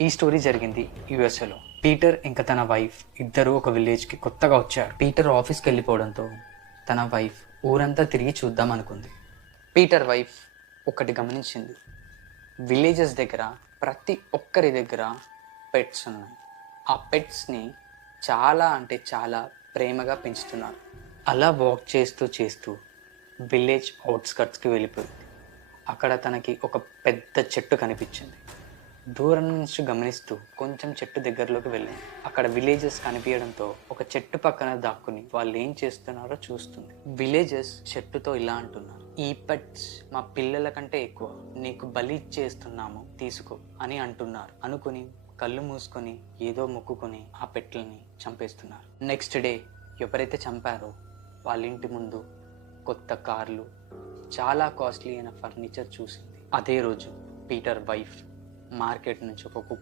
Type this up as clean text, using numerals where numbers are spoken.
ఈ స్టోరీ జరిగింది యుఎస్ఏలో. పీటర్ ఇంకా తన వైఫ్ ఇద్దరు ఒక విలేజ్కి కొత్తగా వచ్చారు. పీటర్ ఆఫీస్కి వెళ్ళిపోవడంతో తన వైఫ్ ఊరంతా తిరిగి చూద్దాం అనుకుంది. పీటర్ వైఫ్ ఒకటి గమనించింది, విలేజెస్ దగ్గర ప్రతి ఒక్కరి దగ్గర పెట్స్ ఉన్నాయి. ఆ పెట్స్ని చాలా అంటే చాలా ప్రేమగా పెంచుతున్నారు. అలా వాక్ చేస్తూ చేస్తూ విలేజ్ అవుట్స్కట్స్కి వెళ్ళిపోయింది. అక్కడ తనకి ఒక పెద్ద చెట్టు కనిపించింది. దూరం నుంచి గమనిస్తూ కొంచెం చెట్టు దగ్గరలోకి వెళ్ళింది. అక్కడ విలేజెస్ కనిపించడంతో ఒక చెట్టు పక్కన దాక్కుని వాళ్ళు ఏం చేస్తున్నారో చూస్తుంది. విలేజెస్ చెట్టుతో ఇలా అంటున్నారు, ఈ పెట్స్ మా పిల్లల కంటే ఎక్కువ, నీకు బలి ఇచ్చేస్తున్నాము తీసుకో అని అంటున్నారు. అనుకుని కళ్ళు మూసుకొని ఏదో మొక్కుకొని ఆ పెట్లని చంపేస్తున్నారు. నెక్స్ట్ డే ఎవరైతే చంపారో వాళ్ళ ఇంటి ముందు కొత్త కార్లు, చాలా కాస్ట్లీ అయిన ఫర్నిచర్ చూసింది. అదే రోజు పీటర్ వైఫ్ మార్కెట్ నుంచి ఒక కుక్క